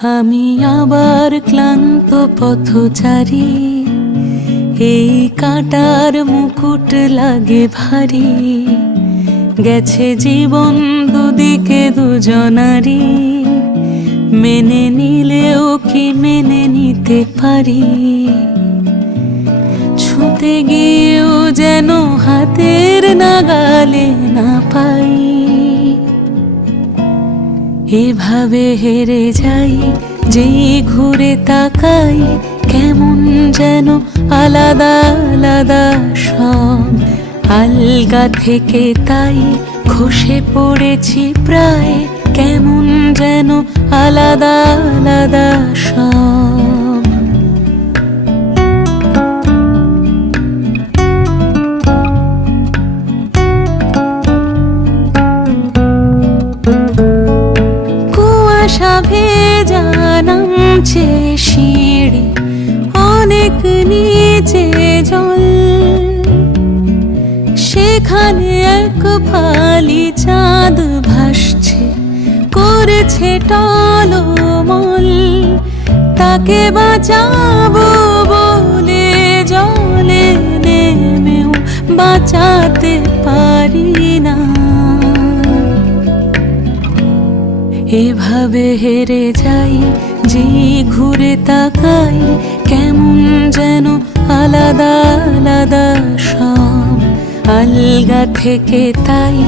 আমি আবার ক্লান্ত পথচারী, এই কাঁটার মুকুট লাগে ভারী। গেছে জীবন দুদিকে দুজনারই, মেনে নিলেও কি মেনে নিতে পারি? ছুঁতে গিয়েও যেন হাতের নাগালে না পাই। এভাবে হেরে যাই, যেই ঘুরে তাকাই, কেমন যেন আলাদা আলাদা সব। আলগা থেকে তাই খসে পড়েছি প্রায়, কেমন যেন আলাদা আলাদা সব। কুয়াশা ভেজা নামছে সিঁড়ি, অনেক নিচে জল। সেখানে এক ফালি চাঁদ ভাসছে, করেছে টলমল। তাকে বাঁচাবো বলে জলে নেমেও বাঁচাতে পারি না। এভাবে হেরে যাই, যেই ঘুরে তাকাই, কেমন যেন আলাদা আলাদা সব। আলগা থেকে তাই